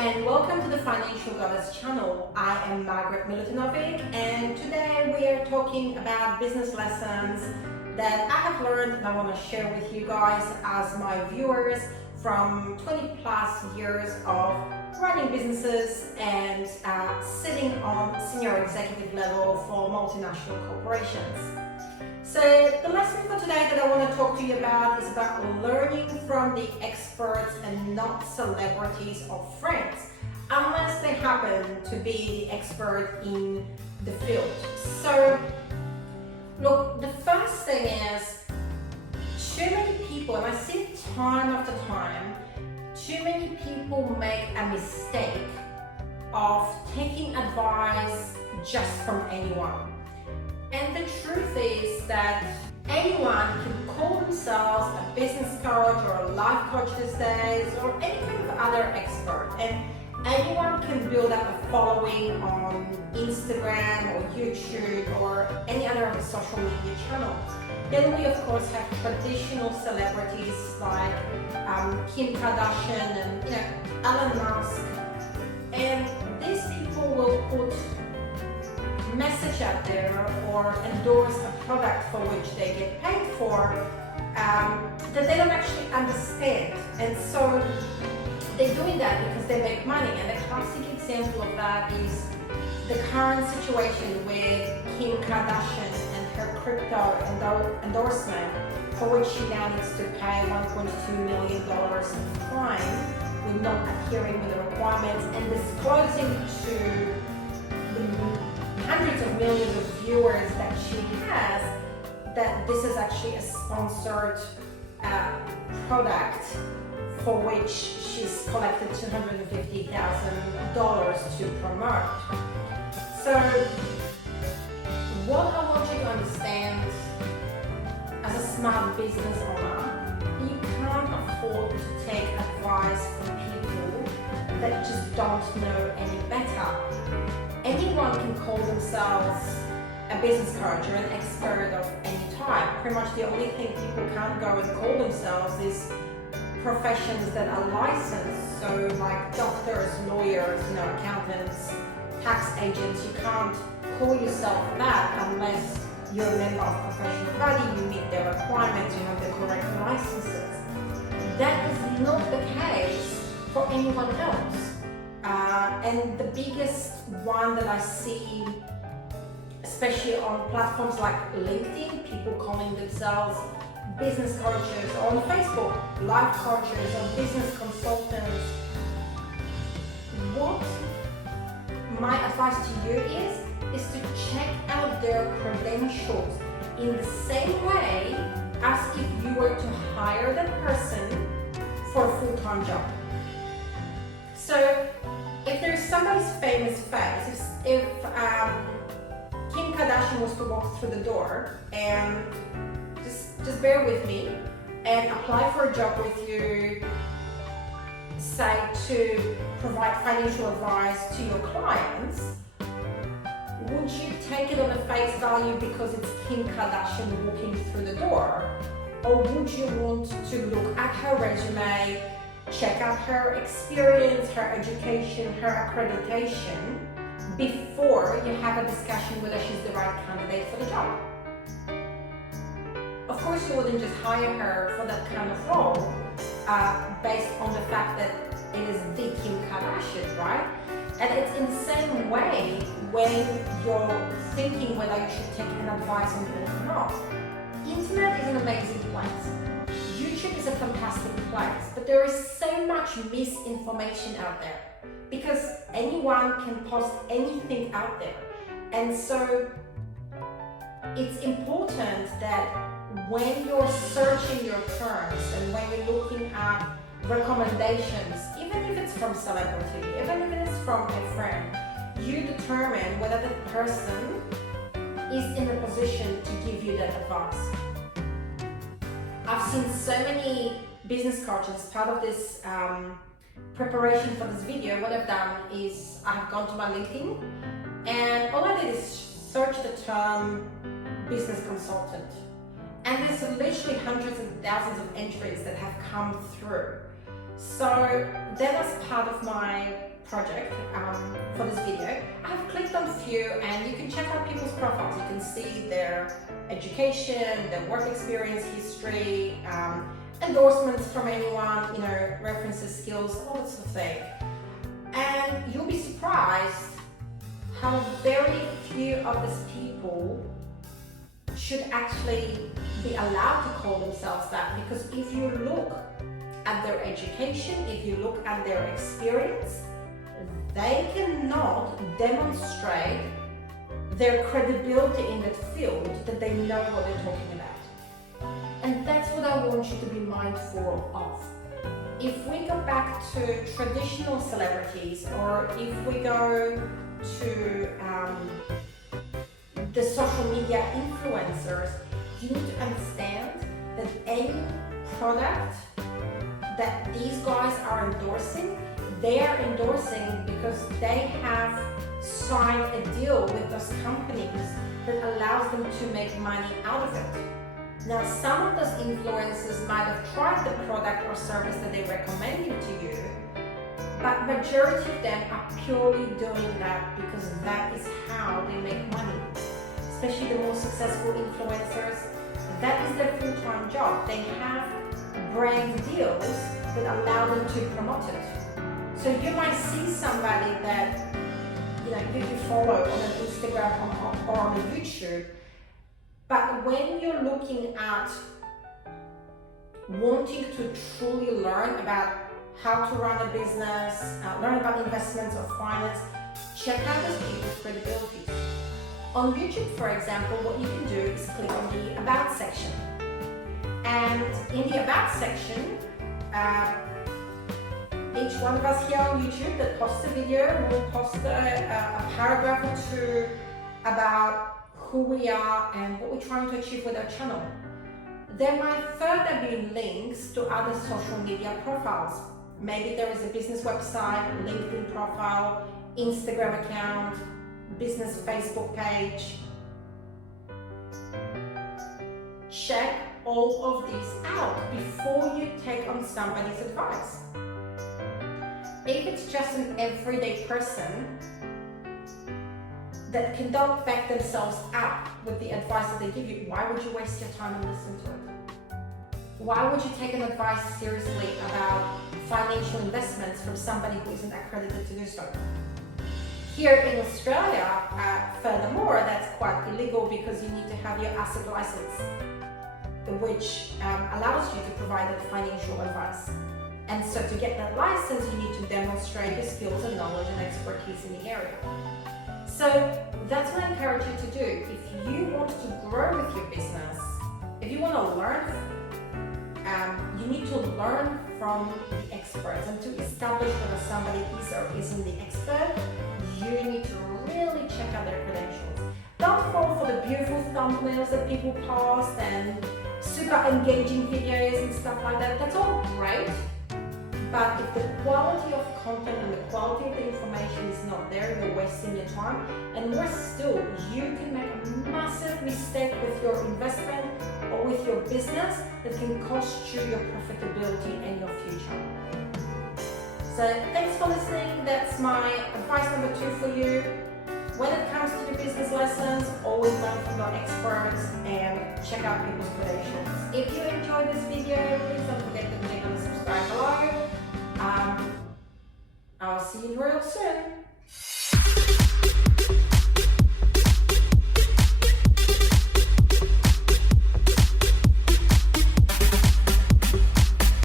and welcome to the Financial Goddess channel. I am Margaret Milutinovic, and today we are talking about business lessons that I have learned and I want to share with you guys as my viewers from 20 plus years of running businesses and sitting on senior executive level for multinational corporations. So the lesson for today that I want to talk to you about is about learning from the experts and not celebrities or friends, unless they happen to be the expert in the field. So look, the first thing is, too many people, and I see it time after time, too many people make a mistake of taking advice just from anyone. And the truth is that anyone can call themselves a business coach or a life coach these days, or any kind of other expert. And anyone can build up a following on Instagram or YouTube or any other social media channels. Then we of course have traditional celebrities like Kim Kardashian and Elon Musk. And these people will put message out there or endorse a product for which they get paid for that they don't actually understand. And so they're doing that because they make money. And a classic example of that is the current situation with Kim Kardashian and her crypto endorsement, for which she now needs to pay $1.2 million in fine with not adhering with the requirements and disclosing to the hundreds of millions of viewers that she has that this is actually a sponsored product for which she's collected $250,000 to promote. So what I want you to understand as a smart business owner, you can't afford to take advice from people that just don't know any better. Anyone can call themselves a business coach or an expert of any type. Pretty much the only thing people can't go and call themselves is professions that are licensed. So like doctors, lawyers, accountants, tax agents. You can't call yourself that unless you're a member of a professional body, you meet their requirements, you have the correct licenses. That is not the case for anyone else. And the biggest one that I see, especially on platforms like LinkedIn, people calling themselves business coaches, or on Facebook, life coaches or business consultants. What my advice to you is to check out their credentials in the same way as if you were to hire that person for a full-time job. So if there's somebody's famous face, if Kim Kardashian was to walk through the door, and just bear with me, and apply for a job with you, say to provide financial advice to your clients, would you take it on a face value because it's Kim Kardashian walking through the door? Or would you want to look at her resume, check out her experience, her education, her accreditation before you have a discussion whether she's the right candidate for the job? Of course, you wouldn't just hire her for that kind of role based on the fact that it is the Kim Kardashian, right? And it's in the same way when you're thinking whether you should take an advice on it or not. Internet is an amazing place. YouTube is a fantastic place, but there is so much misinformation out there because anyone can post anything out there. And so it's important that when you're searching your terms and when you're looking at recommendations, even if it's from celebrity, even if it's from a friend, you determine whether the person is in a position to give you that advice. I've seen so many business coaches. Part of this preparation for this video, what I've done is I have gone to my LinkedIn, and all I did is search the term business consultant. And there's literally hundreds and thousands of entries that have come through. So that was part of my project for this video. I've clicked on a few, and you can check out people's profiles. You can see their education, their work experience, history, endorsements from anyone, you know, references, skills, all that sort of thing. And you'll be surprised how very few of these people should actually be allowed to call themselves that, because if you look at their education, if you look at their experience, they cannot demonstrate their credibility in that field, that they know what they're talking about. And that's what I want you to be mindful of. If we go back to traditional celebrities, or if we go to the social media influencers, you need to understand that any product that these guys are endorsing, they are endorsing because they have signed a deal with those companies that allows them to make money out of it. Now, some of those influencers might have tried the product or service that they recommended to you, but majority of them are purely doing that because that is how they make money. Especially the more successful influencers, that is their full-time job. They have brand deals that allow them to promote it. So you might see somebody that you follow on an Instagram or on a YouTube, but when you're looking at wanting to truly learn about how to run a business, learn about investments or finance, check out those people's credibility. On YouTube, for example, what you can do is click on the About section. And in the About section, each one of us here on YouTube that posts a video will post a paragraph or two about who we are and what we're trying to achieve with our channel. There might further be links to other social media profiles. Maybe there is a business website, LinkedIn profile, Instagram account, business Facebook page. Check all of these out before you take on somebody's advice. If it's just an everyday person that cannot back themselves up with the advice that they give you, why would you waste your time and listen to it? Why would you take an advice seriously about financial investments from somebody who isn't accredited to do so? Here in Australia, furthermore, that's quite illegal because you need to have your ASIC license, which allows you to provide that financial advice. And so to get that license, you need to demonstrate your skills and knowledge and expertise in the area. So that's what I encourage you to do. If you want to grow with your business, if you want to learn, you need to learn from the experts. And to establish whether somebody is or isn't the expert, you need to really check out their credentials. Don't fall for the beautiful thumbnails that people post and super engaging videos and stuff like that. That's all great. But if the quality of content and the quality of the information is not there, you're wasting your time. And worse still, you can make a massive mistake with your investment or with your business that can cost you your profitability and your future. So thanks for listening. That's my advice number 2 for you. When it comes to the business lessons, always learn from the experts and check out people's credentials. If you enjoyed this video, please don't forget to click on the subscribe below. I'll see you real soon.